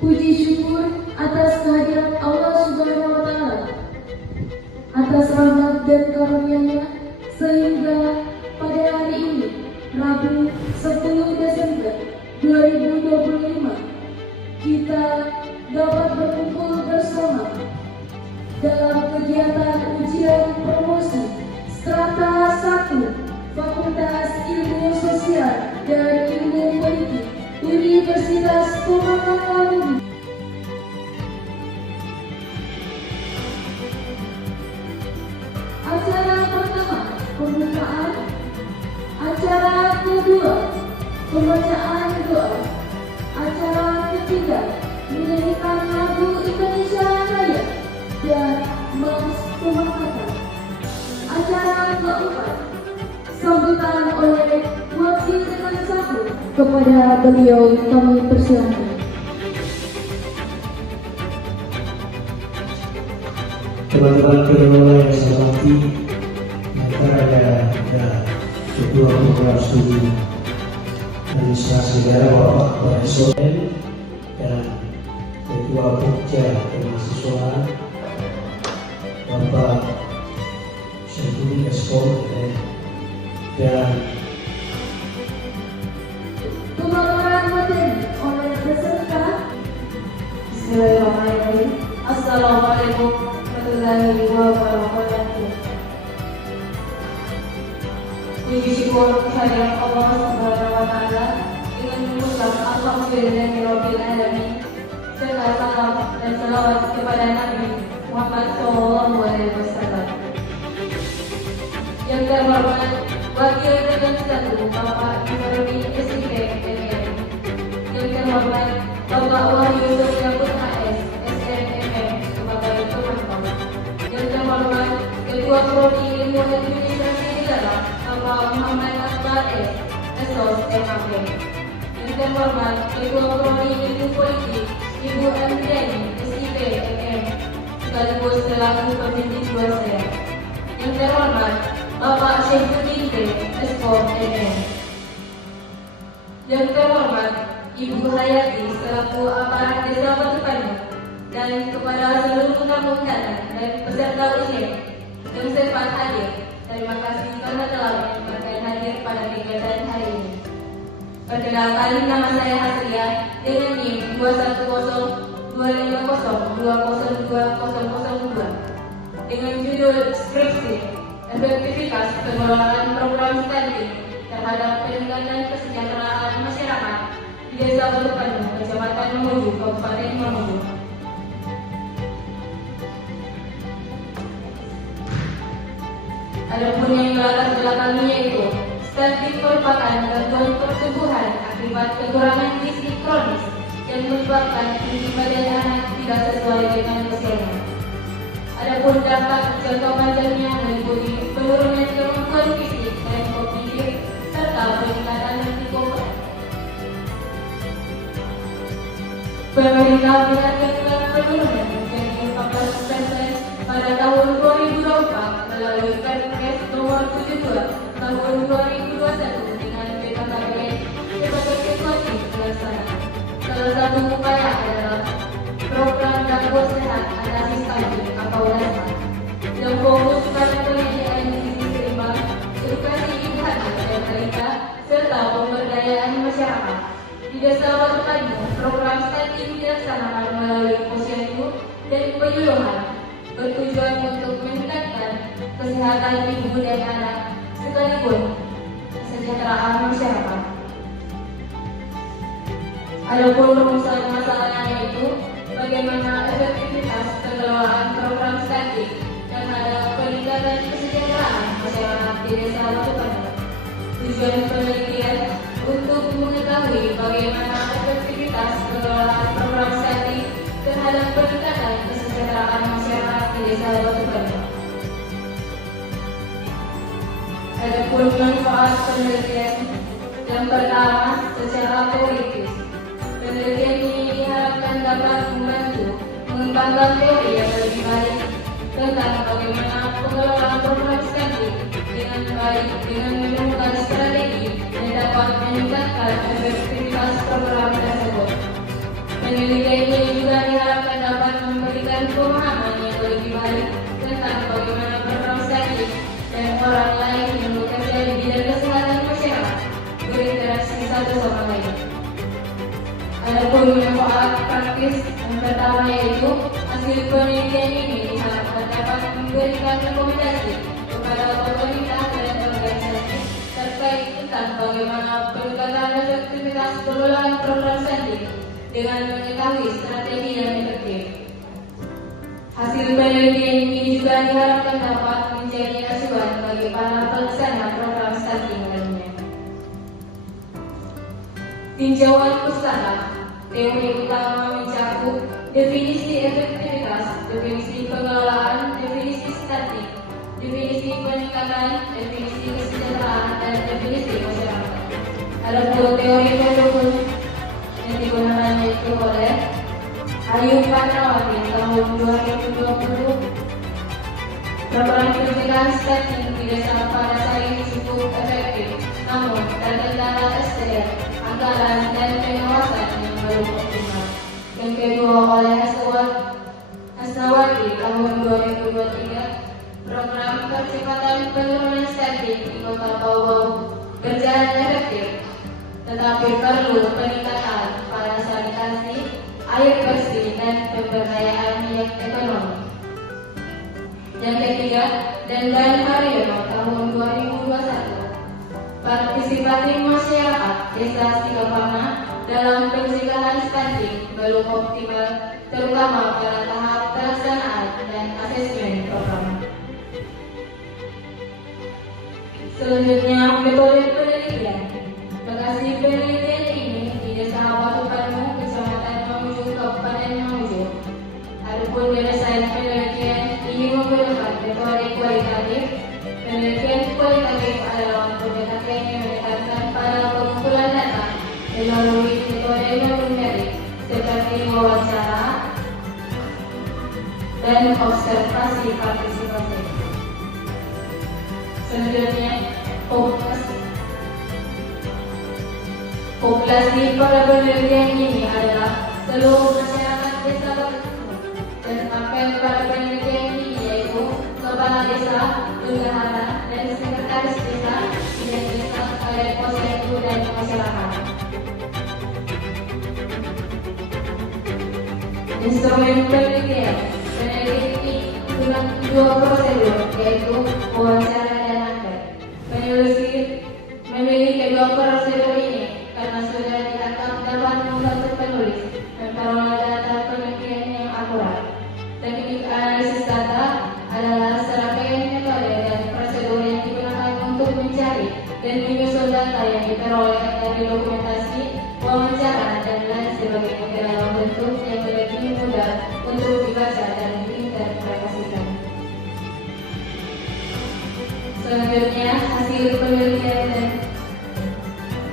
Puji syukur atas kehadiran Allah Subhanahu wa Ta'ala, atas rahmat dan karunia-Nya, sehingga pada hari ini, Rabu 10 Desember 2025, kita dapat berkumpul bersama dalam kegiatan ujian promosi Strata 1 Fakultas Ilmu Sosial dan Ilmu Politik Universitas Purwakarta. Acara pertama, pembukaan. Acara kedua, pembacaan doa. Acara ketiga, menyanyikan lagu Indonesia Raya dan semangatkan. Acara keempat, sambutan oleh wakil dekan 1. Kepada beliau kami persilakan. Teman-teman kedua yang saya hormati, antara ada Ketua Program Studi Administrasi Negara Bapak Soen dan Ketua Pokja Kemahasiswaan Bapak Syafudi Eskom dan pemaparan materi oleh peserta. Bismillahirrahmanirrahim. Assalamualaikum warahmatullahi wabarakatuh. Puji syukur kehadirat Allah Subhanahu wa Ta'ala dengan mengucap alhamdulillahirabbil alamin. Serta salam dan salawat kepada Nabi Muhammad SAW. Yang terhormat Wakil Dekan 1 Bapak Ibrahim SIP MM. Yang terhormat Bapak Wahyu Surya Putra S SNMM sebagai Kemenkom. Yang terhormat Ketua Prodi Ilmu Administrasi Negara Bapak Muhammad Akbar S SOS MAP. Yang terhormat Ketua Prodi Ilmu Politik Ibu Andriani SIP MM sekaligus selaku pembimbing dua saya. Yang terhormat Bapak Syafudi Eskom MM. Yang terhormat Ibu Hayati selaku aparat desa Batupanyu, dan kepada seluruh tamu undangan dan peserta ujian yang sempat hadir, terima kasih karena telah menyempatkan hadir pada kegiatan hari ini. Perkenalkan, nama saya Hasria dengan NIM 21025020202 dengan judul skripsi efektivitas pengelolaan program studi terhadap peningkatan kesejahteraan masyarakat di Desa Batupanyu, Kecamatan Mamuju, Kabupaten Mamuju. Adapun yang melatar belakanginya yaitu stunting merupakan gangguan pertumbuhan akibat kekurangan gizi kronis yang menyebabkan tinggi badan anak tidak sesuai dengan usianya. Adapun dampak jangka panjangnya meliputi penurunan kemampuan fisik dan kognitif serta peningkatan risiko. Pemerintah menargetkan penurunan menjadi 14% pada tahun 2024 melalui Perpres Nomor 72 Tahun 2021 dengan BKKBN sebagai sesuatu pelaksana. Salah satu upaya adalah program Gangguan Sehat Atasi Stunting atau DASA yang fokus pada penyediaan gizi seimbang, edukasi ibu hamil dan balita, serta pemberdayaan masyarakat. Di Desa Batupanyu, program stunting dilaksanakan melalui posyandu dan penyuluhan, bertujuan untuk meningkatkan kesehatan ibu dan anak sekaligus kesejahteraan masyarakat. Adapun rumusan masalahnya yaitu bagaimana efektivitas pengelolaan program stunting terhadap peningkatan kesejahteraan masyarakat di Desa Batupanyu. Tujuan penelitian untuk mengetahui bagaimana efektivitas pengelolaan program stunting terhadap peningkatan kesejahteraan masyarakat di Desa Batupanyu. Adapun manfaat penelitian yang pertama secara teoritis. Penelitian ini diharapkan dapat membantu mengembangkan teori yang lebih baik tentang bagaimana pengelolaan program stunting dengan baik dengan menemukan strategi yang dapat meningkatkan efektivitas program tersebut. Penelitian ini juga diharapkan dapat memberikan pemahaman yang lebih baik tentang bagaimana program science dan orang lain yang bekerja di bidang kesehatan masyarakat berinteraksi satu sama lain. Ada pun manfaat praktis yang pertama yaitu hasil penelitian ini diharapkan dapat memberikan rekomendasi kepada pemerintah dan organisasi terkait tentang bagaimana peningkatan efektivitas pengelolaan program science dengan mengetahui strategi yang efektif. Hasil penelitian ini juga diharapkan dapat menjadi acuan bagi para pelaksana program stunting lainnya. Tinjauan pustaka. Teori utama mencakup definisi efektivitas, definisi pengelolaan, definisi stunting, definisi peningkatan, definisi kesejahteraan, dan definisi masyarakat. Ada pun teori pendukung yang digunakan yaitu oleh Ayu Panawati tahun 2020. Program pendidikan stunting di desa pada saat ini cukup efektif, namun terkendala SDM, anggaran, dan pengawasan yang belum optimal. Yang kedua oleh Hasnawati tahun 2023, program percepatan penurunan stunting di Kota Bau berjalan efektif, tetapi perlu peningkatan pada sanitasi, air bersih, dan pemberdayaan yang ekonomi. Yang ketiga, Dan Haryono tahun 2021, partisipasi masyarakat Desa Sigapana dalam pencegahan stunting belum optimal, terutama pada tahap pelaksanaan dan asesmen program. Selanjutnya, metode penelitian. Lokasi penelitian ini di Desa Batu Panu, Kecamatan Mamuju, Kabupaten Mamuju. Adapun desain penelitian ini menggunakan metode kualitatif. Penelitian kualitatif adalah pendekatan yang menekankan pada pengumpulan data melalui metode numerik seperti wawancara dan observasi partisipasi. Selanjutnya, populasi pada penelitian ini adalah seluruh masyarakat desa dan apel pada penelitian ini yaitu kepala desa, bendahara, dan sekretaris desa yang desa oleh posyandu dan masyarakat. Instrumen penelitian. Penelitian ini menggunakan dua prosedur yaitu wawancara dan angket. Penulis memilih kedua prosedur ini karena sudah dianggap dapat membantu penulis memperoleh data penelitian yang akurat. Teknik analisis data adalah serangkaian metode dan prosedur yang digunakan untuk mencari dan menyusun data yang diperoleh dari dokumentasi, wawancara, dan lain sebagainya ke dalam bentuk yang lebih mudah untuk dibaca dan diinterpretasikan. Selanjutnya, hasil penelitian dan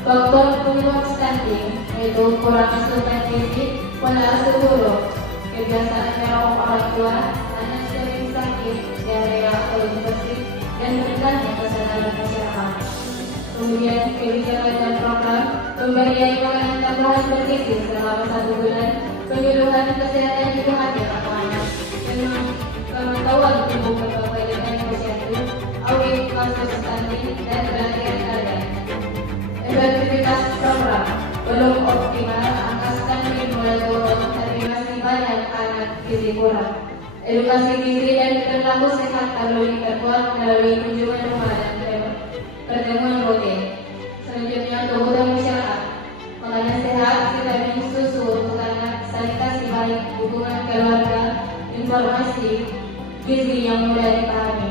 faktor penyebab stunting yaitu kurang asupan gizi, pola asuh buruk, kebiasaan merokok orang tua, anak sering sakit, diarrea atau infeksi, dan rentannya kesadaran masyarakat. Kemudian kebijakan dan program pemberian makanan tambahan bergizi selama 1 bulan, penyuluhan kesehatan ibu hamil atau anak, pemantauan tumbuh kembang badan dan posyandu, audit kasus stunting, dan pelatihan keadaan. Efektivitas program belum optimal, angka stunting mulai turun, tapi masih banyak anak gizi kurang. Edukasi gizi dan perilaku sehat perlu diperkuat melalui kunjungan rumah dan pertemuan rutin. Selanjutnya, kebutuhan masyarakat. Makanan sehat, vitamin, susu untuk anak, sanitasi baik, hubungan keluarga, informasi gizi yang mudah dipahami.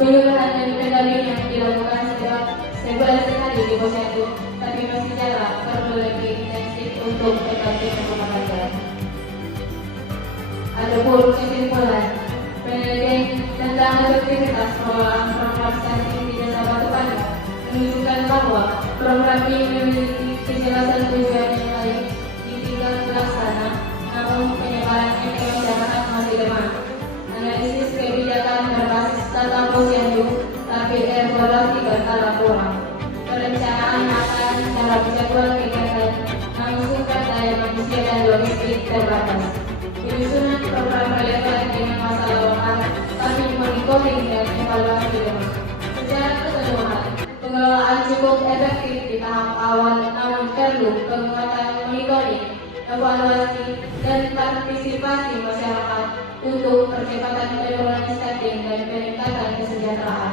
Penyuluhan dan pendampingan yang dilakukan setiap sebulan sekali di posyandu, tapi masih jarang, perlu lebih intensif untuk berbagai rumah tangga. Adapun kesimpulan, penelitian tentang efektivitas pengelolaan program stunting di Desa Batu Panu menunjukkan bahwa program ini memiliki kejelasan tujuan yang baik, ditinggal pelaksana, namun penyebarannya ke masyarakat masih lemah. Analisis kebijakan berbasis data posyandu, tapi evaluasi berkala kurang. Perencanaan akan cara menjadwal kegiatan, mengusungkan daya manusia dan logistik terbatas. Penyusunan program relevan dengan masa lawakan, tapi monitoring dan evaluasi lemah. Secara keseluruhan, pengelolaan cukup efektif di tahap awal, namun perlu penguatan monitoring, evaluasi, dan partisipasi masyarakat untuk percepatan penurunan stunting dan peningkatan kesejahteraan.